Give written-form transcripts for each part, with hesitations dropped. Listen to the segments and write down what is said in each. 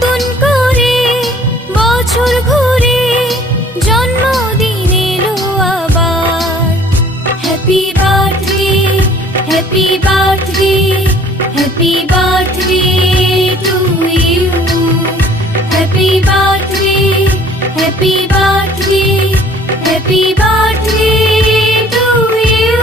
নতুন করে বছর ঘুরে জন্মদিন এলো আবার। Happy birthday, happy birthday, happy birthday to you. Happy birthday, happy birthday, happy birthday to you.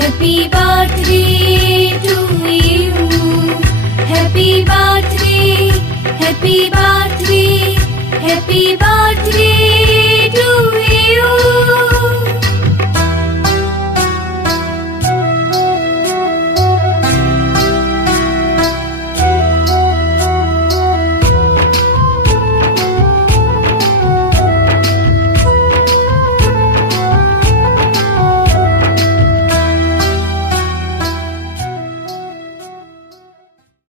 Happy birthday to you. Happy birthday, happy birthday, happy birthday to you.